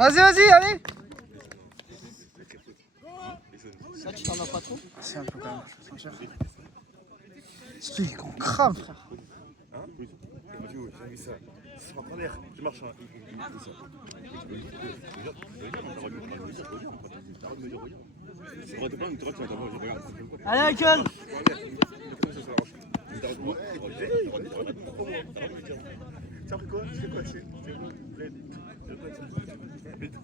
Vas-y, allez. Ça, tu t'en as pas trop? C'est un peu quand même, je vais te mentir. C'est qu'on crame, frère. Hein? Oui. J'ai vu ça. C'est en corner. Tu marches. Allez, Michael! T'as pris quoi? Tu fais quoi dessus?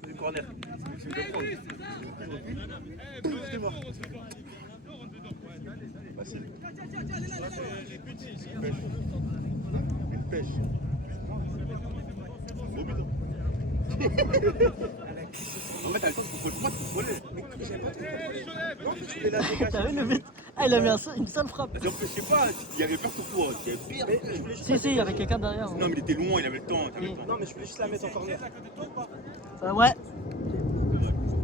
Le corner. C'est mort. Facile. Une pêche. Au but. En fait, t'as le temps de contrôler. Non, tu fais la dégage. T'as vu le but? Ah, il a mis une seule frappe. Je sais pas, il y avait peur pour toi. Il y avait pire. Si, il y avait quelqu'un derrière. Non, mais il était loin, il avait le temps. Non, mais je voulais juste la mettre en corner. Ouais.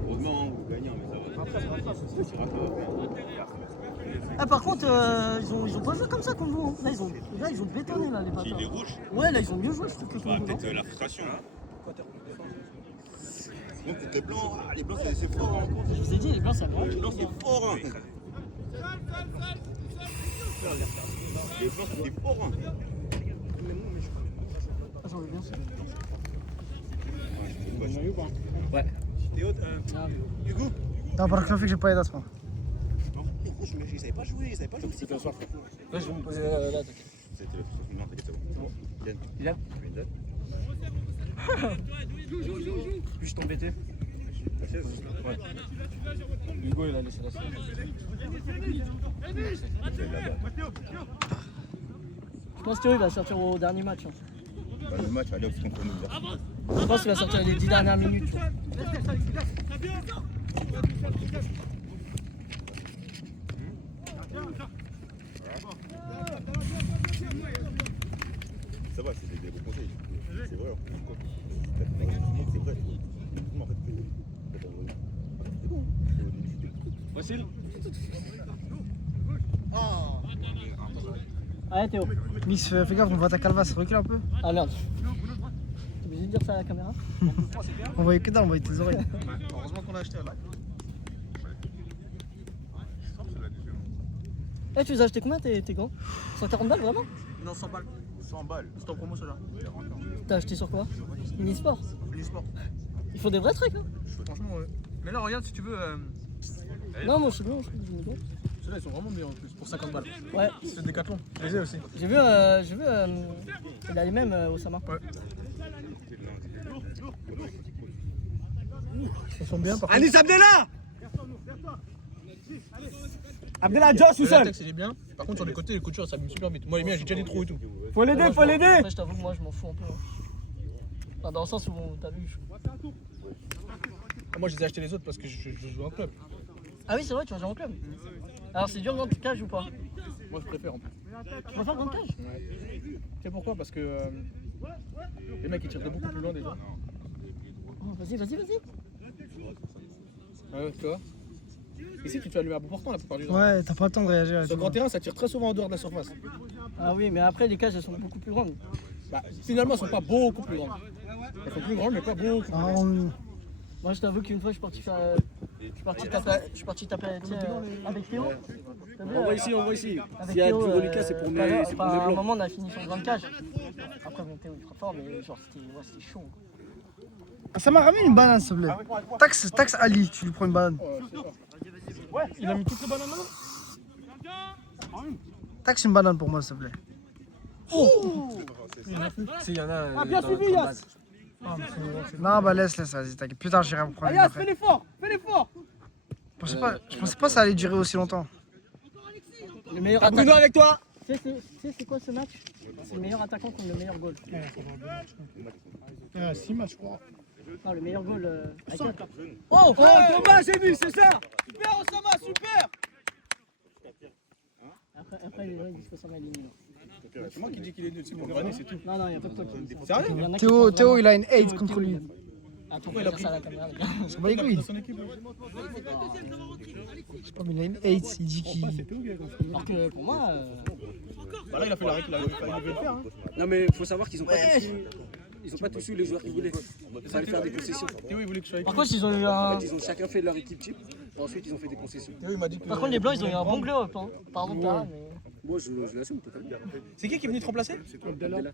Heureusement, vous gagnez, mais ça va. Ah, par contre, ils ont pas joué comme ça contre vous. Hein. Là, ils ont bétonné là, les Qui, bâtards. les rouges? Ouais, là, ils ont mieux joué, je trouve que Bah, contre vous. peut-être la frustration. Donc, les blancs, c'est fort. Hein. Je vous ai dit, les blancs, ça va. Les blancs, c'est fort. Hein. Les blancs, c'est fort. Hein. Ah, j'en veux bien, c'est Ouais. Hugo? Non, par contre, que j'ai pas les dates, moi. Non, les rouges, mais ils savaient pas jouer, C'était un soir, frère. Là, je vais me poser là, t'inquiète. C'était le frustration. Non, t'inquiète, c'est bon. Yann. Yann. Tu veux une date? Puis je t'embêtais. La chaise? Ouais. Hugo, il a laissé la chaise. Je pense que Théo, il va sortir au dernier match. Hein. Bah, le match, allez, on contre nous. Je pense qu'il va sortir les 10 dernières minutes. Tu vois. Ça va, c'est des bons conseils. C'est vrai. C'est vrai. En fait, Facile. Allez, Théo. Miss, fais gaffe, on voit ta calvasse, recule un peu. Ah merde. T'es obligé de dire ça à la caméra? On voyait que dalle, on voyait tes oreilles. Heureusement qu'on l'a acheté là. Eh, tu les as acheté combien tes gants? 140 balles vraiment? Non, 100 balles. 100 balles. C'est en promo ceux-là. T'as acheté sur quoi? Unisport? Unisport. Il faut des vrais trucs hein? Franchement, ouais. Mais là, regarde si tu veux. Non, moi je suis bon, je suis bon. Ceux-là, ils sont vraiment bien en plus, pour 50 balles. Ouais, C'est Decathlon. Je les ai aussi. j'ai vu, il a les mêmes Osama. Ouais. Ils sont bien par contre. Anis Abdella! Abdella, Joss tout Le seul! latex, il est bien. Par contre, sur les côtés, les coutures, ça abîme super vite. Moi, les miens, j'ai déjà des trous et tout. Faut l'aider, faut l'aider! Après, je t'avoue que moi je m'en fous un peu. Hein. Enfin, dans le sens où, t'as vu. Moi, je les ai achetés les autres parce que je joue en club. Ah oui, c'est vrai, tu vas jouer en club. Alors, c'est dur, grande cage ou pas? Moi, je préfère en plus. Tu préfères grande cage? Ouais. Tu sais pourquoi? Parce que les mecs, ils tirent de beaucoup plus loin déjà. Oh, vas-y. Ouais, tu vois. Ici, tu te fais allumer à bout portant la plupart du temps. Ouais, t'as pas le temps de réagir. là, Sur tu grand vois. terrain, ça tire très souvent en dehors de la surface. Ah oui, mais après, les cages elles sont beaucoup plus grandes. Bah, finalement, elles sont pas beaucoup plus grandes. Elles sont plus grandes, mais pas beaucoup plus Ah, grandes. Moi, je t'avoue qu'une fois, je suis parti faire. Je suis parti taper avec Théo. T'as vu, On voit ici, on voit ici. avec S'il y a du Théo, reliquat, c'est pour tout à l'heure, mes enfin, à un blancs. moment, on a fini sur une grande cage. Après, bon, Théo, il frappe fort, mais genre, c'était chaud. Ça m'a ramené une banane, s'il te plaît. Taxe Ali, tu lui prends une banane. Ouais, il a mis toutes les bananes là. Taxe une banane pour moi, s'il te plaît. S'il y en a. Ah, bien dans suivi, le Yas. base. Non, bah laisse, vas-y, t'inquiète. Plus tard, j'irai vous prendre une Ayas, après. fais l'effort! Fais l'effort! Je pensais pas que ça allait durer aussi longtemps. Le meilleur T'as Bruno avec toi! Tu sais, c'est quoi ce match? C'est le meilleur attaquant contre le meilleur goal. Il y a 6 matchs, je crois. Non, le meilleur goal. Oh, Thomas, j'ai vu, c'est ça! Super, Osama, super! Après, les gens ils disent que ça m'a éliminé. C'est moi qui dis qu'il est nul, c'est pour gagner, c'est tout. Non, il n'y a pas que toi qui dis ça. Sérieux? Il y en a qui pensent Théo, vraiment- il a une hate contre lui. Ah, pourquoi il a pris ça à la caméra, les gars? Ça va les couilles. Dans son équipe. Je sais pas, mais il a une hate. Il dit qu'il. C'était où, gars? Alors que pour moi. Bah là, il a fait l'arrêt qu'il avait le faire. Hein. Non, mais faut savoir qu'ils ont pas de signe. Ils ont pas tous eu les joueurs qu'ils voulaient. Il fallait faire des concessions. Théo, il voulait que je sois avec Par lui. contre, ils ont eu En un. fait, ils ont chacun fait leur équipe type. Ensuite, ils ont fait des concessions. Théo, il m'a dit que. Par contre, les blancs, ils ont eu un bon glow up. Hein. Pardon, Tara, mais. Moi, je l'assume totalement. C'est qui est venu te remplacer? Abdallah.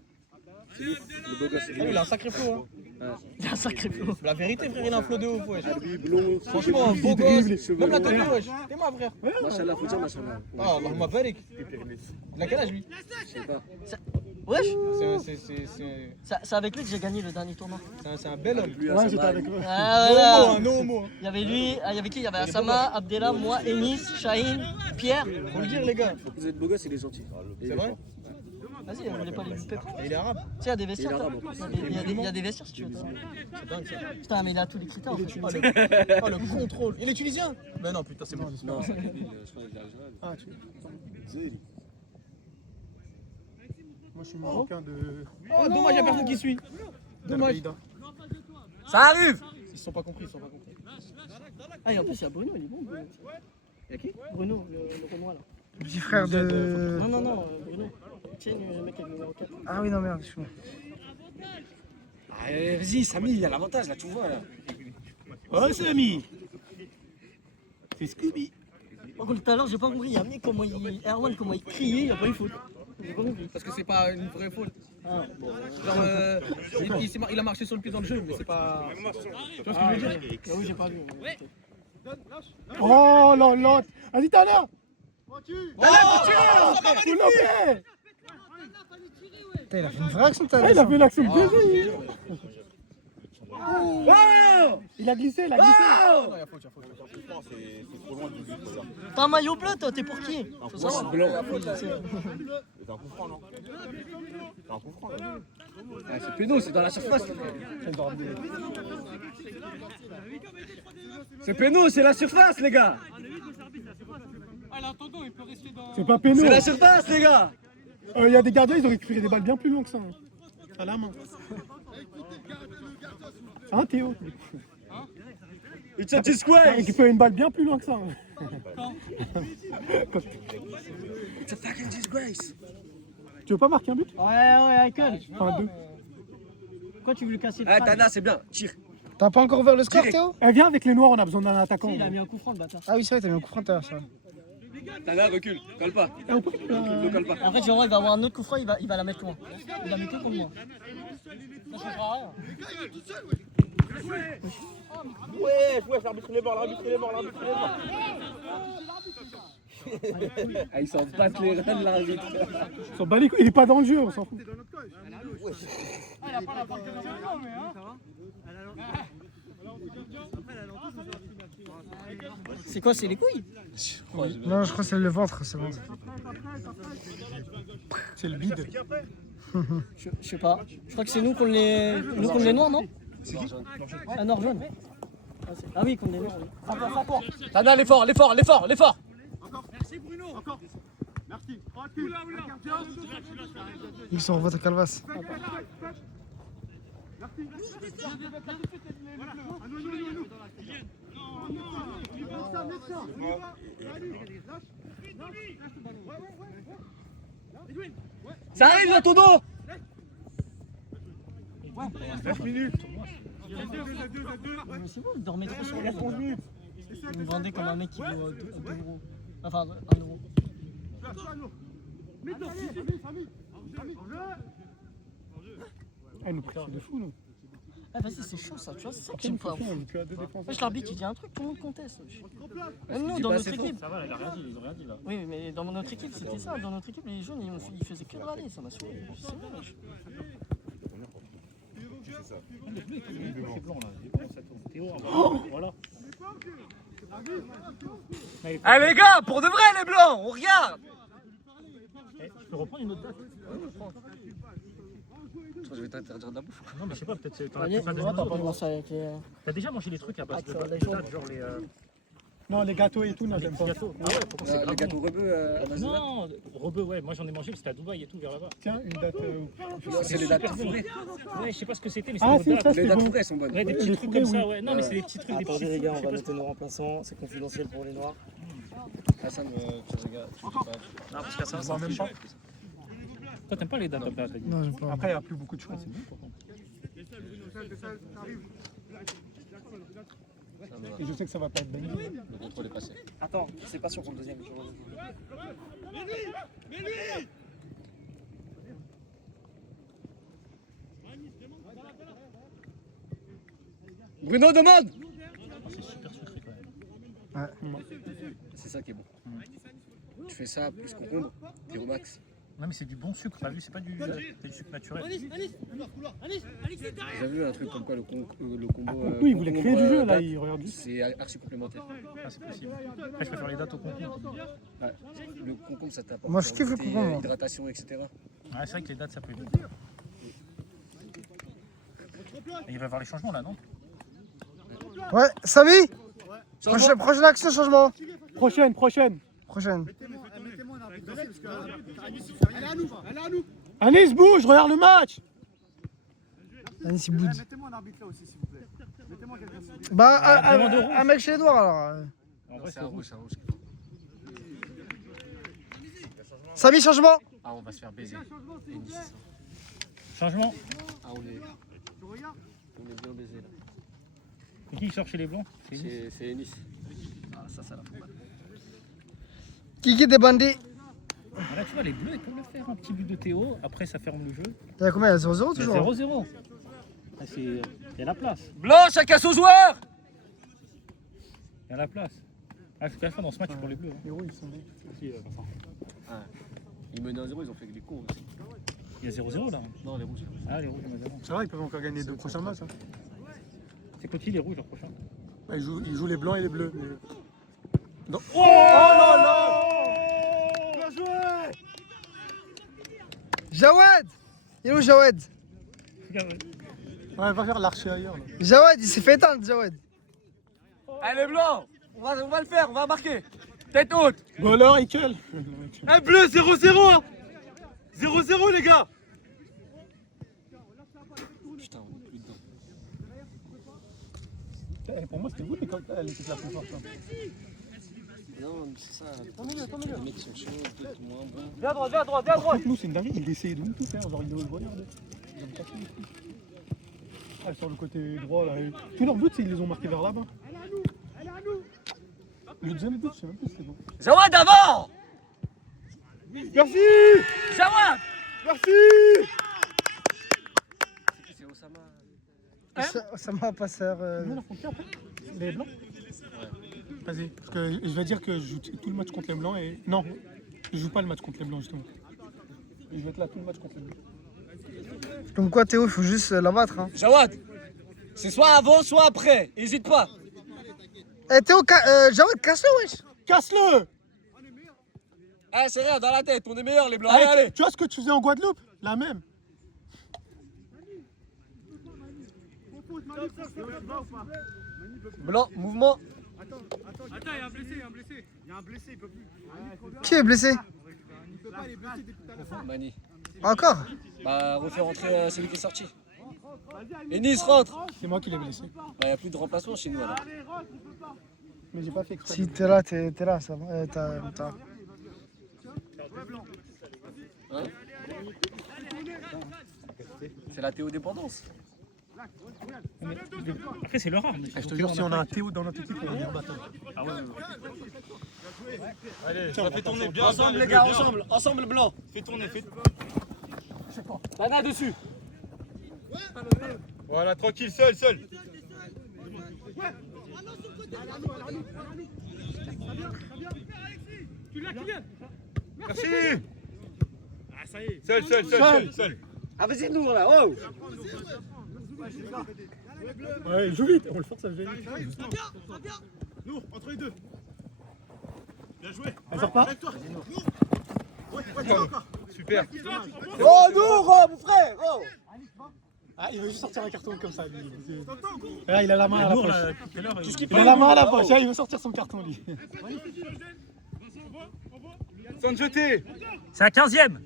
Philippe, le beau gosse. Ah, il a un sacré flow, hein. Il a un sacré flow. La vérité, frère, il a un flow de ouf, wesh. Habib, blond, Franchement, un beau gosse. Même la tête, wesh. T'es moi, frère. Machallah, faut dire machallah. Ah, Allah m'a balé. Il a quel âge, lui? Je sais pas. Wesh, C'est c'est avec lui que j'ai gagné le dernier tournoi. un bel homme. Lui, à Ouais, sa j'étais bague. avec eux. Ah, No voilà. homo, hein, no homo. hein. Il y avait lui, il y avait qui? Il y avait Asama, Abdella, moi, Enis, Shaheen, Pierre. Faut le dire, les gars. Vous êtes beau gosse, il est gentil. C'est vrai? Vas-y, elle voulait pas les louper. Et il est arabe. Tu sais, il y a des vestiaires. Il est toi. arabe, en plus. Il y a des vestiaires si tu veux. C'est dingue, ça. Putain, mais il a tous les critères. en fait. Oh, le contrôle. Il est tunisien? Mais non, putain, c'est bon. Non, c'est lui, je crois qu'il est régional. Ah, tu Zéli. Moi, je suis marocain de. Oh, dommage, il y a personne qui suit. Dommage. d'Al-Qaïda. Ça arrive! Ils se sont pas compris, ils se sont pas compris. Ah, et en plus, il y a Bruno, il est bon. Bruno. Il y a qui? Bruno, le Renoir là. Le petit frère de. Non, Bruno. Tiens, le mec avec le numéro 4. Ah oui, non, merde, je suis. Vas-y, Samy, il a l'avantage là, tu vois là. Oh, Samy. C'est Scooby. Par contre, tout à l'heure, j'ai pas compris. Il y a un mec, Erwan, comment il criait, il a pas eu faute. J'ai pas compris. Parce que c'est pas une vraie faute. Ah, bon. Genre, il a marché sur le pied dans le jeu, mais c'est pas. Tu vois ce que je veux dire? Ah oui, j'ai pas vu. Oh, l'autre. Vas-y, t'as l'air. Putain, il a fait une vraie action tout à l'heure. Il a fait l'action de Ah. plaisir. Il a glissé, il a glissé. Non, il y a faute, il y a faute. C'est trop loin du but, regarde. T'as un maillot bleu, toi, t'es pour qui? Faut savoir. T'es un coup franc, non? T'es un coup franc, là. C'est péno, c'est dans la surface. C'est péno, c'est la surface, les gars. C'est pas péno. C'est la surface, les gars. Il y a des gardiens, ils ont récupéré des balles bien plus longues que ça. hein. À la main. Hein, Théo? It's a T'as disgrace. récupéré une balle bien plus loin que ça. hein. It's a fucking disgrace. Tu veux pas marquer un but? Ouais, Michael. Enfin, deux. Pourquoi tu veux le casser le Ah, crâne? Tana, c'est bien. Tire. T'as pas encore ouvert le score, Direct. Théo? Eh, viens avec les noirs, on a besoin d'un attaquant. Il a mis un coup franc, le bâtard. Ah oui, c'est vrai, t'as mis un coup franc tout à l'heure, ça. Tana, recule. Colle pas. Eh, on peut- Ne colle pas. Après, Jérôme, il va avoir un autre coup franc, il va la mettre loin. Il a mis que contre moi. Ça changera rien. Ah, ils s'en battent les reins de l'arbitre. On s'en bat les couilles, il est pas dans le jeu, on s'en fout. C'est quoi, c'est les couilles? Non, je crois que c'est le ventre, c'est bon. C'est le bide. Je sais pas. Je crois que c'est nous qu'on les noirs, non? Ah, nord jaune. Ah oui, qu'on les noirs. Oui. Tana, l'effort. Ils sont revotés à Calvas. Ça arrive dans ton dos. Mais c'est bon, il dormait trop sur le dos. Il me vendait comme un mec qui vaut 2 euros. Enfin, 1 euro. Eh, nous pression de fou, nous. Ah, vas-y, c'est chaud ça, tu vois, c'est ça que j'aime pas. On est plus à deux défenseurs. Wesh, l'arbitre, il dit un truc, tout le monde conteste. Même nous, dans notre équipe. Ça va, il a rien dit, ils ont rien dit là. Oui, mais dans notre équipe, c'était ça. Dans notre équipe, les jaunes, ils faisaient que râler, ça m'a saoulé. C'est bon, wesh. C'est ça. Voilà. Ah, les gars, pour de vrai, les blancs, on regarde. Je peux reprendre une autre date? Je vais t'interdire de la bouffe. Non, mais je sais pas, peut-être c'est. T'en as Allez, peut-être on pas va des pas commencer avec les. T'as déjà mangé les trucs à base de Ah, les dates, genre les Non, les gâteaux et tout, non, j'aime pas. gâteaux? Ah ouais, pourquoi c'est Les grave gâteaux bon. rebeux à base de dattes. Non, rebeu, ouais, moi j'en ai mangé, c'était à Dubaï et tout, vers là-bas. Tiens, une date. C'est les dates fourrées. Ouais, je sais pas ce que c'était, mais Ah, c'était si, des ça, dates. Les c'est dates bon. fourrées sont bonnes. Ouais, des petits Les trucs fourrés, comme ça, oui. ouais. Non, mais c'est des petits trucs, des petits. Attendez, les gars, on je sais va pas noter nos remplaçants, c'est confidentiel pour les noirs. Hassan, Non, parce qu'à ça, Moi, même pas. toi, t'aimes pas les dates, t'as dit. Non, j'aime pas. Après, il n'y a plus beaucoup de choix, c'est bon. Et je sais que ça va pas être banni. Le contrôle est passé. Attends, c'est pas sûr pour le deuxième. Bruno demande. C'est super sucré quand même. C'est ça qui est bon. Tu fais ça plus concombre, t'es au max. Non mais c'est du bon sucre, t'as vu, c'est pas du sucre naturel. J'ai vu un truc comme quoi le combo. Nous, il voulait créer du jeu, là, il regarde juste. C'est archi complémentaire. Ah, c'est possible. Après je préfère les dates au concombre. Ouais. Le concombre, ça t'apporte. Moi, je kiffe le côté, concombre. Hydratation, etc. Ouais, c'est vrai que les dates ça peut aider. Et il va y avoir les changements là, non? Ouais, Samy prochaine action, changement. Prochaine. Prochaine. Anis, bouge, regarde le match. Anis, il boude. Mettez-moi un arbitre là aussi, s'il vous plaît. Mettez-moi quelqu'un s'il vous plaît. Bah, demande au rouge. un mec chez Edouard alors. En vrai, C'est un rouge, c'est un rouge. Samy, changement. Ah, on va se faire baiser. Et Nice. changement. Ah, on est bien baisé là. C'est qui sort chez les blancs? C'est Nice. C'est Nice. Ah, ça la fout mal. Kiki des bandits. Ah, là tu vois, les bleus ils peuvent le faire, un petit but de Théo, après ça ferme le jeu. Il y a combien? Il y a 0-0 Il y a toujours? 0-0. Ah, il y a la place. Blanc, chacun son joueur. Il y a la place. Ah, c'est pas dans ce match pour les bleus. Hein. Les rouges, ils sont bons. Si, Vincent. Ils menaient 1-0, ils ont fait des cons aussi. Il y a 0-0 là. Non, les rouges. Ah, les rouges, on a 0. Ça va, ils peuvent encore gagner 2 prochains matchs. Hein. C'est quoi qui les rouges le prochain? Bah, ils jouent les blancs et les bleus. Mais... Non. Oh là là! Bien joué! Jawad! Il est où Jawad? Ouais, va faire l'archer ailleurs. Là. Jawad, il s'est fait éteindre, Jawad. Allez, Blanc. On va le faire, on va marquer. Tête haute. Bon alors, Ekel. Un bleu, 0-0. 0-0, les gars. Putain, on est plus dedans. Pour moi, c'était vous l'équipe la plus forte. Hein. Non, c'est ça. Les mecs sont chauds, d'autres moins bons. Viens droit, viens droit, viens Par droit. contre, nous, c'est une dinguerie. Il essayait de tout faire. Genre, il doit le regarder. Ils ont cassé les couilles. Ah, sur le côté droit, là. Tous leurs buts, ils les ont marqués vers là-bas. Le deuxième but, je sais même plus si c'est bon. Jawad avant. Merci! Jawad. Merci! C'est Osama. Ça m'a passé. Nous, on affronte qui après? Les blancs? Vas-y. Parce que je vais dire que je joue tout le match contre les blancs et. Non, je joue pas le match contre les blancs, justement. Et je vais être là tout le match contre les blancs. Comme quoi, Théo, il faut juste l'abattre. Hein. Jawad. C'est soit avant, soit après. Hésite pas. Eh, Théo, Jawad, casse-le, wesh! Casse-le! Ah, c'est rien, dans la tête. On est meilleurs, les blancs. Allez, Allez, allez. tu vois ce que tu faisais en Guadeloupe? La même. Blanc, mouvement. Attends, il y a un blessé, il y a un blessé. Il y a un blessé, il peut plus. Qui est blessé? Il peut pas, il est blessé depuis tout à l'heure. Mani. Encore? Bah, refais rentrer celui qui est sorti. Et Nice rentre. C'est moi qui l'ai blessé. Bah, il n'y a plus de remplacement chez nous alors. Mais j'ai pas fait exprès. Si t'es là, ça va. T'as. Hein? C'est la théodépendance. Après, c'est le rare. Je te jure, si on a un Théo dans notre équipe, on va bien battre. Ah ouais. Allez, ça fait tourner bien. Ensemble, les gars, ensemble, blanc. Fais tourner, Bana dessus. Voilà, tranquille, seul. Merci. Ah, ça y est. Seul. Ah, vas-y, nous, là. Oh. Ouais, il joue vite, on le force à jouer vite. Nous, entre les deux. Bien joué. Elle sort pas? Avec toi. Super. Oh, nous, mon frère. Oh. Ah, il veut juste sortir un carton comme ça. Lui. Là, il a la main à la Lourd, poche. là, tout à l'heure. Il a la main à la poche, il veut sortir son carton lui. Sans te jeter. C'est la 15e.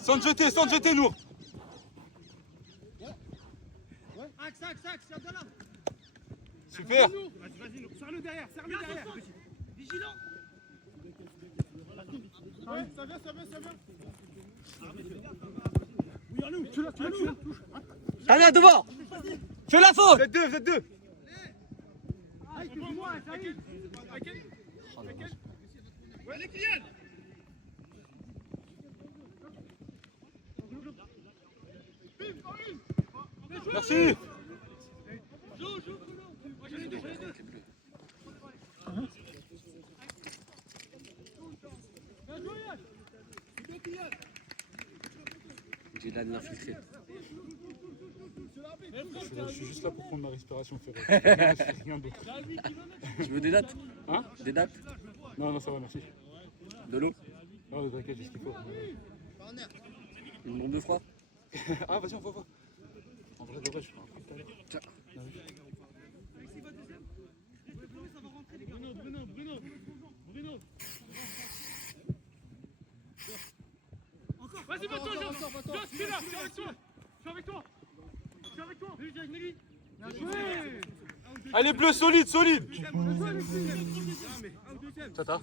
Sans te jeter, lourd. Super. Serre-le derrière. Vigilant. Ça vient. Allez, devant. Fais la faute. Vous êtes deux, vous êtes deux. Merci. Dylan l'a filtré. Je suis juste là pour prendre ma respiration, Ferré. Rien d'autre. Tu veux des dates? Hein? Des dates? Non, non, ça va, merci. De l'eau? Non, t'inquiète, j'ai ce qu'il faut. Une bombe de froid? Ah, vas-y, on va voir. En vrai, de vrai, je prends un coup tout à l'heure. Tiens. Vas-y, Bato, je suis là, je suis avec toi. Je suis avec toi. Je suis avec toi. Bien joué. Allez, bleu, solide, solide. Tata.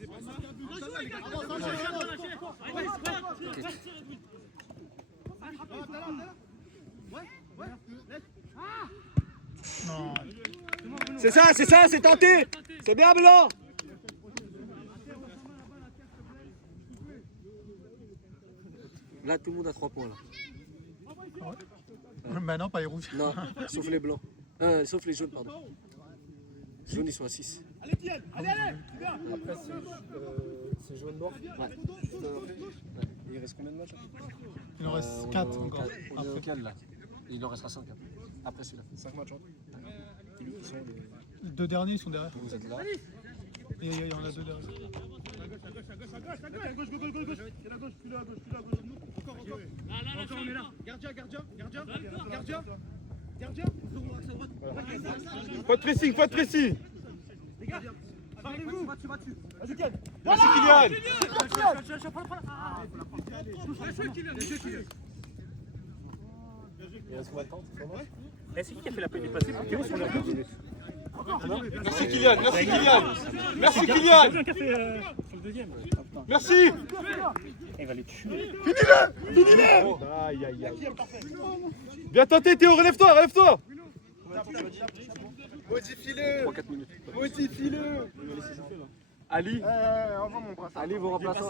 C'est ça, c'est tenté. C'est bien, Blanc. Là, tout le monde a 3 points. Là. Bah non, pas les rouges. Non, sauf les blancs. Sauf les jaunes, pardon. Les jaunes, ils sont à 6. Après, c'est jaune noir. Ouais. Il reste combien de matchs? Il en reste 4 encore. On est auquel là? Il en restera 5 après celui-là. 5 matchs en tout. Les 2 derniers, ils sont derrière. Vous êtes là? Et il y en a 2 derrière. Gauche, gauche, gauche, gauche. C'est la gauche, plus là, gauche, plus là, gauche. Encore, on est là. Gardien. Pas de pressing, pas de pressing. Les gars, parlez-vous. Vas-y, Ken. Merci, Kylian. C'est qui a fait la peine de passer pour Théo sur la Merci, Kylian. Merci, Kylian. Merci, Kylian. un café sur le deuxième. Merci. Il va les tuer. Aïe, aïe, aïe. Bien tenté, Théo, relève-toi, relève-toi. Modifie-le. 3-4 minutes. Modifie-le. Ali, Envoie mon bras. Ali, vos remplaçants.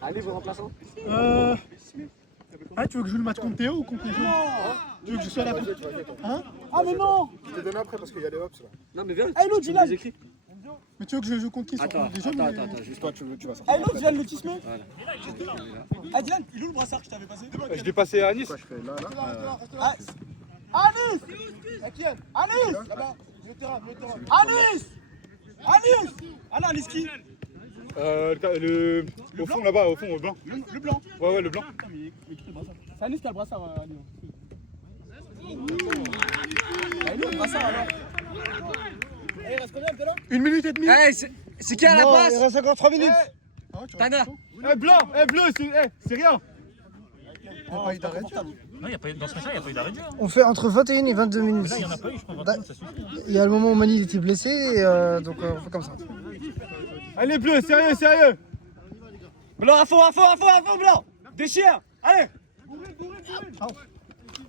Ali, vos remplaçants. Ah, tu veux que je joue le match contre Théo ou contre les jaunes? Tu veux que je sois là? Hein? Ah, mais non. Je te donne après parce qu'il y a les hops là. Non, mais viens. Hey, l'autre, tu Dylan. les écris. Mais tu veux que je joue contre qui? Attends, Les jaunes ou les- attends, juste Toi, tu vas sortir. Ah, l'autre, Dylan, le tisme. Voilà. Ah, Dylan, il est où le brassard que je t'avais passé? Je l'ai passé à Nice. Ah, Anis! Anis! Anis! Anis! Ah non, Anis qui? Au fond là-bas, au fond, au blanc. Le blanc. Ouais, le blanc. C'est Anis qui a le brassard à Lyon. Ah, il est où le brassard alors? Eh, il reste combien de là? 1 minute et demie. Hey, c'est qui à la Non, place? il reste encore 3 minutes. Ah ouais, tu Tana. Blanc, bleu, c'est rien. as pas eu d'arrêt. Non, y a pas eu, dans ce match-là, il n'y a pas eu d'arrêt de jeu. On fait entre 21 et 22 minutes. Là, il n'y en a pas eu, je pense. Bah, Ça suffit. il y a le moment où Mani il était blessé, et, donc on fait comme ça. Allez, bleu, sérieux, sérieux. Blanc, à fond, blanc. Déchire. Allez.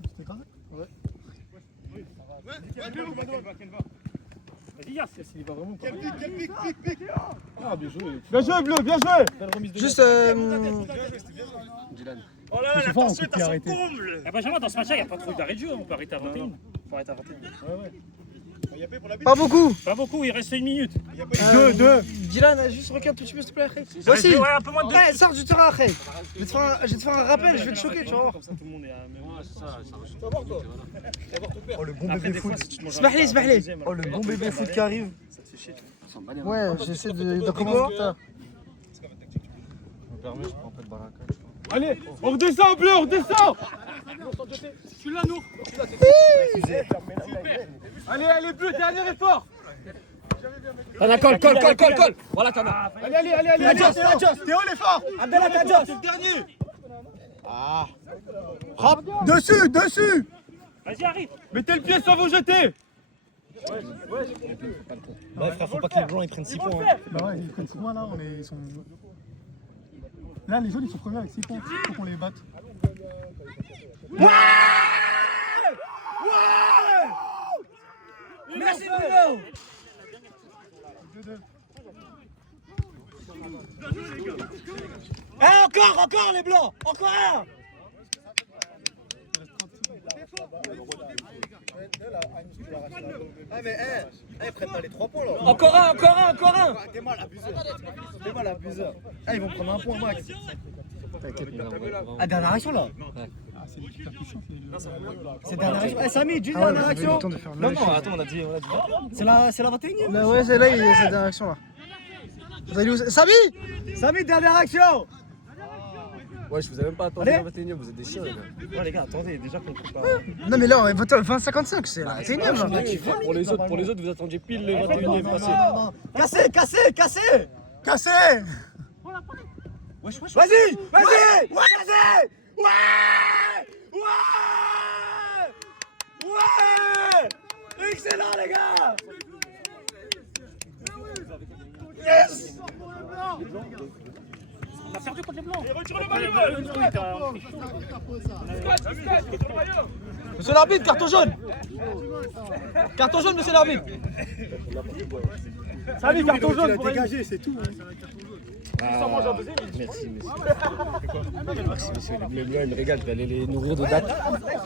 C'était grave. Vas-y, Yass. Il va vraiment pas. Ah, bien joué, bleu, bien joué. Juste. Dylan. Oh là là, l'attention est à son comble. Eh Benjamin, dans ce match-là, il n'y a pas trop d'arrêt de jeu. On peut arrêter à 21. Faut arrêter à 21. Ouais. Pas beaucoup. Pas beaucoup, il reste 1 minute. Deux. Dylan, juste regarde tout de suite, s'il te plaît, après. Voici. Ouais, un peu moins de 2. Ouais, sors du terrain après. Je vais te faire un rappel, je vais te choquer, tu vas voir. Comme ça, tout le monde est à même. Oh, le bon Après, bébé des fois, foot. si tu te manges un Smahli, peu Smahli. avant le deuxième, Oh, le bon bébé foot qui arrive. Ça te fait chier. Sans balai, hein. Ouais, j'essaie de commencer. Allez, on redescend, bleu, on redescend. Tu l'as, nous. Allez, bleu, dernier effort. Tana, colle. Voilà, Tana. Allez. Adjust, Théo, l'effort. Abdel, adjust. C'est le dernier. Frappe. Dessus. Vas-y, arrive. Mettez le pied sans vous jeter. Ouais, frère, faut pas que les blancs ils prennent 6 points. Bah ouais, ils prennent 6 points là, ils sont. Là, les jaunes, ils sont premiers avec 6 points. Il faut qu'on les batte. Merci Bruno. Eh, encore les blancs. Encore un. Ah mais prête pas les 3 points là. Encore un. T'es mal abuseur. Ah ils vont prendre un point max. Ah dernière action là. Ah, c'est l'équipe la plus chiante. C'est dernière action. Eh Samy, dis Ah ouais, dernière vous avez eu action. le temps de faire Non le non attends on a dit. C'est la 21e. Là, ouais, c'est là, il y a cette dernière action là. Vous allez où Samy Samy dernière action. Ouais, je vous ai même pas attendu la 21e, vous êtes des chiens les gars. Ouais les gars attendez déjà qu'on coupe pas. Non, mais là, 20-55, c'est la 21ème là. Pour les autres, vous attendiez pile les 21e passés. Cassé. Cassé. Vas-y. Ouais. Excellent les gars. Yes. On a perdu contre les blancs. Monsieur l'arbitre, carton jaune. Carton jaune, monsieur l'arbitre. Salut, carton jaune pour dégager, c'est tout. Merci, messieurs. Merci, messieurs. Les blancs, ils me régalent, je vais aller les nourrir de dates.